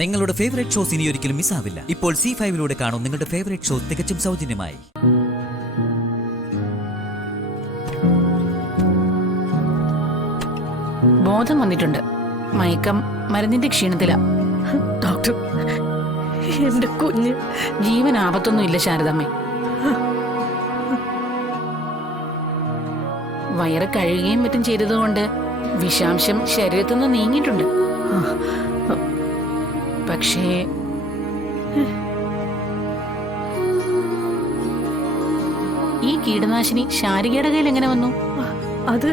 നിങ്ങളുടെ favourite shows ഇനി ഒരിക്കലും മിസ്സാവില്ല. ഇപ്പോൾ C5 കാണും നിങ്ങളുടെ ഫേവറേറ്റ് ഷോ തികച്ചും സൗജന്യമായി. ബോധം വന്നിട്ടുണ്ട്. മയക്കം മരുന്നിന്റെ ക്ഷീണത്തില. ഡോക്ടർ, എന്റെ കുഞ്ഞ് ജീവൻ ആപത്തൊന്നും ഇല്ല ശാരദമ്മേ. വയറ് കഴുകുകയും മറ്റും ചെയ്തതുകൊണ്ട് വിഷാംശം ശരീരത്തിൽ നിന്ന് നീങ്ങിയിട്ടുണ്ട്. പക്ഷേ ഈ കീടനാശിനി ശാരികയുടെ കയ്യിൽ എങ്ങനെ വന്നു? അത്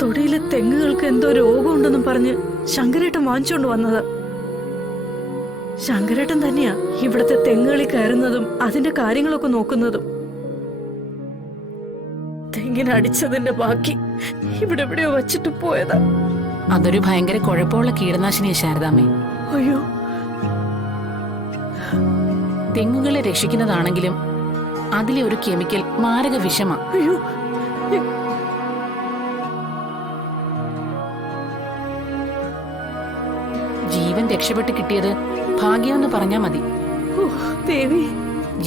തൊടിയിലെ തെങ്ങുകൾക്ക് എന്തോ രോഗമുണ്ടെന്നും പറഞ്ഞ് ശങ്കരേട്ടൻ വാങ്ങിച്ചോണ്ട് വന്നത്. ശങ്കരേട്ടൻ തന്നെയാ ഇവിടത്തെ തെങ്ങുകളിൽ കയറുന്നതും അതിന്റെ കാര്യങ്ങളൊക്കെ നോക്കുന്നതും. തെങ്ങിനടിച്ചതിന്റെ ബാക്കി ഇവിടെ എവിടെയോ വച്ചിട്ട് പോയതാ. അതൊരു ഭയങ്കര കുഴപ്പമുള്ള കീടനാശിനിയാ ശാരദാമ്മേ. അയ്യോ, തെങ്ങുകളെ രക്ഷിക്കുന്നതാണെങ്കിലും അതിലെ ഒരു കെമിക്കൽ മാരക വിഷമാ. അയ്യോ, ജീവൻ രക്ഷപ്പെട്ട് കിട്ടിയത് ഭാഗ്യമെന്ന് പറഞ്ഞാ മതി. ദേവി,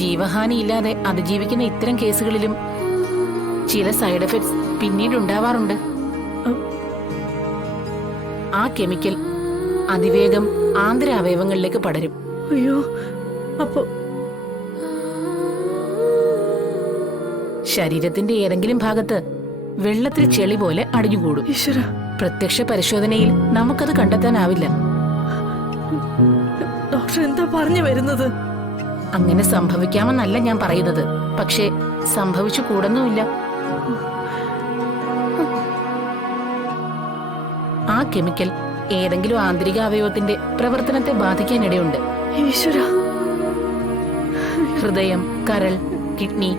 ജീവഹാനി ഇല്ലാതെ അതിജീവിക്കുന്ന ഇത്തരം കേസുകളിലും ചില സൈഡ് എഫക്ട്സ് പിന്നീട് ഉണ്ടാവാറുണ്ട്. ആ കെമിക്കൽ അതിവേഗം ആന്തര അവയവങ്ങളിലേക്ക് പടരും. അയ്യോ, അപ്പൊ ശരീരത്തിന്റെ ഏതെങ്കിലും ഭാഗത്ത് വെള്ളത്തിൽ ചെളി പോലെ അടിഞ്ഞുകൂടും. ഈശ്വര, പ്രത്യക്ഷ പരിശോധനയിൽ നമുക്കത് കണ്ടെത്താനാവില്ല. ഡോക്ടർ എന്താ പറഞ്ഞു വരുന്നത്? അങ്ങനെ സംഭവിക്കാമെന്നല്ല ഞാൻ പറയുന്നത്, പക്ഷേ സംഭവിച്ചു കൂടൊന്നുമില്ല. ആ കെമിക്കൽ ഏതെങ്കിലും ആന്തരിക അവയവത്തിന്റെ പ്രവർത്തനത്തെ ബാധിക്കാനിടയുണ്ട്. ഈശ്വര, ഹൃദയം, കരൾ, കിഡ്നി,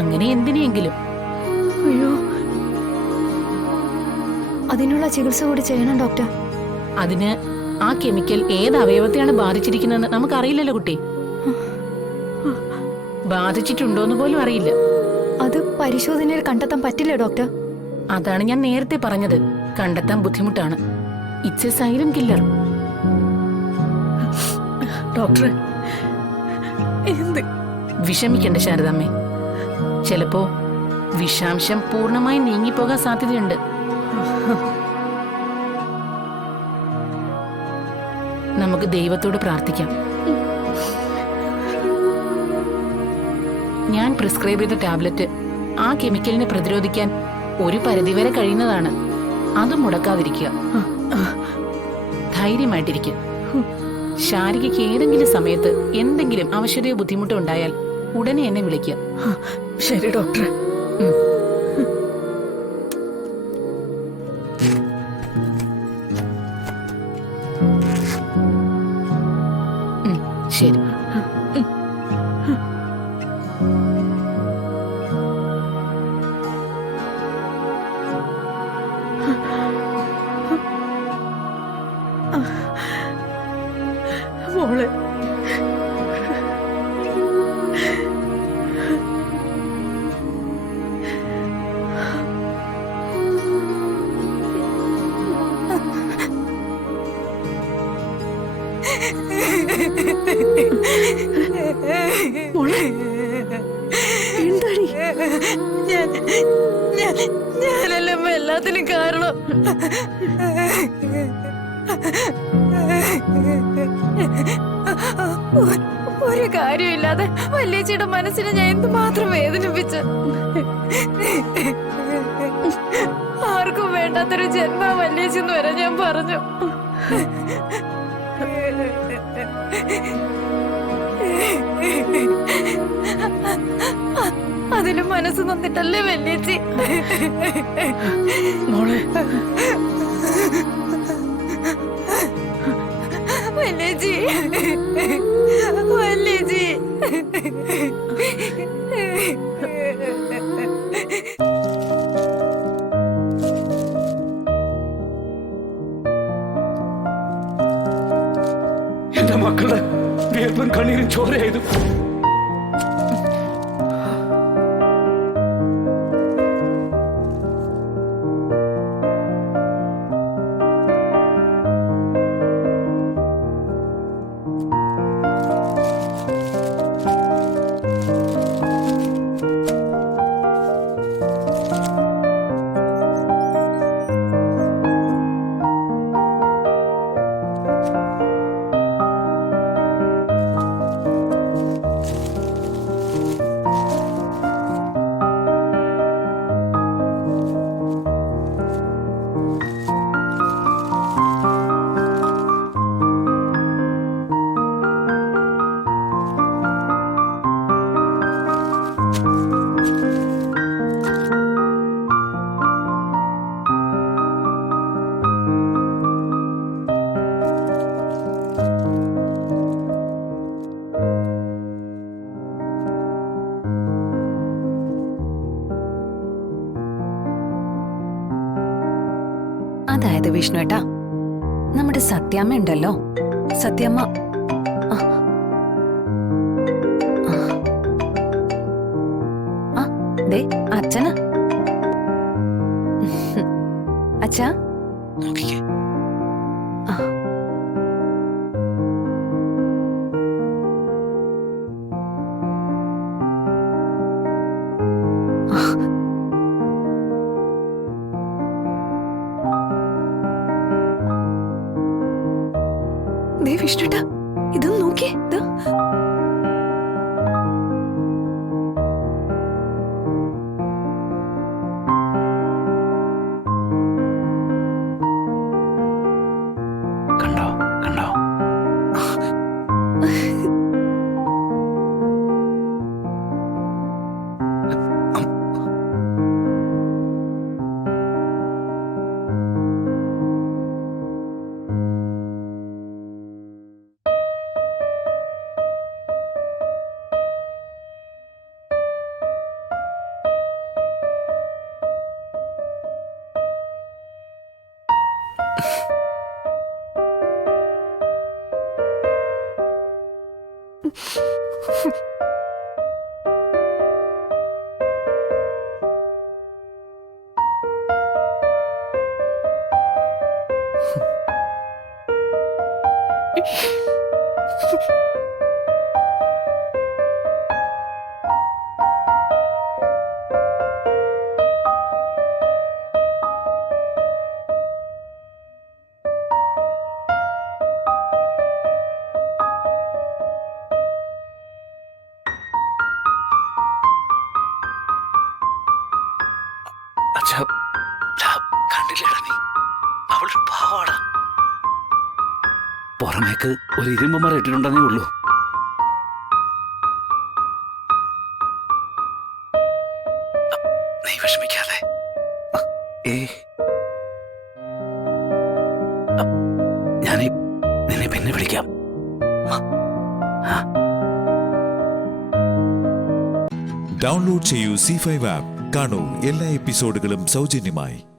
അങ്ങനെ എന്തിനെങ്കിലും. അയ്യോ, അതിനുള്ള ചികിത്സ കൂടി ചെയ്യണം ഡോക്ടർ. അതിന് ആ കെമിക്കൽ ഏത് അവയവത്തെയാണ് ബാധിച്ചിരിക്കുന്നതെന്ന് നമുക്കറിയില്ലല്ലോ കുട്ടി. ബാധിച്ചിട്ടുണ്ടോന്ന് പോലും അറിയില്ല. അത് പരിശോധനയിൽ കണ്ടെത്താൻ പറ്റില്ല ഡോക്ടർ. അതാണ് ഞാൻ നേരത്തെ പറഞ്ഞത്, കണ്ടെത്താൻ ബുദ്ധിമുട്ടാണ്. It's A silent killer. ഡോക്ടറെ, വിഷമിക്കണ്ട ശാരദാമ്മേ. ചിലപ്പോ വിഷാംശം പൂർണ്ണമായി നീങ്ങിപ്പോകാൻ സാധ്യതയുണ്ട്. നമുക്ക് ദൈവത്തോട് പ്രാർത്ഥിക്കാം. ഞാൻ പ്രിസ്ക്രൈബ് ചെയ്ത ടാബ്ലറ്റ് ആ കെമിക്കലിനെ പ്രതിരോധിക്കാൻ ഒരു പരിധിവരെ കഴിയുന്നതാണ്. അത് മുടക്കാതിരിക്കുക. ധൈര്യമായിട്ടിരിക്കുക. ശാരികയ്ക്ക് ഏതെങ്കിലും സമയത്ത് എന്തെങ്കിലും അവശതയോ ബുദ്ധിമുട്ടോ ഉണ്ടായാൽ ഉടനെ എന്നെ വിളിക്കുക. ശരി ഡോക്ടറെ. ശരി. മോളെ, എന്താടി? ഞാനല്ല എല്ലാത്തിനും കാരണം. ഒരു കാര്യമില്ലാതെ വല്യേച്ചിയുടെ മനസ്സിനെ ഞാൻ എന്തുമാത്രം വേദനിപ്പിച്ചു. ആർക്കും വേണ്ടാത്തൊരു ജന്മ വല്യേച്ചെന്ന് വരെ ഞാൻ പറഞ്ഞു. അതിന് മനസ്സ് നന്നിട്ടല്ലേ വല്യേച്ചി? മോളെ, വല്യേച്ചി, വല്യേച്ചി. എന്റെ മക്കളുടെ വിയർപ്പും കണ്ണീരും ചോരയായതും വിഷ്ണുവേട്ടാ, നമ്മുടെ സത്യാമ്മ ഉണ്ടല്ലോ, സത്യാമ്മ ആ, ആ, ദേ അച്ഛനാ. അച്ഛാ, ആ. ദേ വിഷ്ണുട്ടാ, ഇതൊന്ന് നോക്കിയേ. ഇത് കണ്ടോ കണ്ടോ? അച്ഛാ, കണ്ടില്ലടാ നീ, അവളൊരു പാവാടാ. പുറമേക്ക് ഒരു ഇരുമ്പ് മരം ഇട്ടിട്ടുണ്ടെന്നേ ഉള്ളൂ. നീ വിഷമിക്കാതെ. ഞാനീ നിന്നെ പിന്നെ വിളിക്കാം. ഡൗൺലോഡ് ചെയ്യൂ C5 ആപ്പ്. കാണൂ എല്ലാ എപ്പിസോഡുകളും സൗജന്യമായി.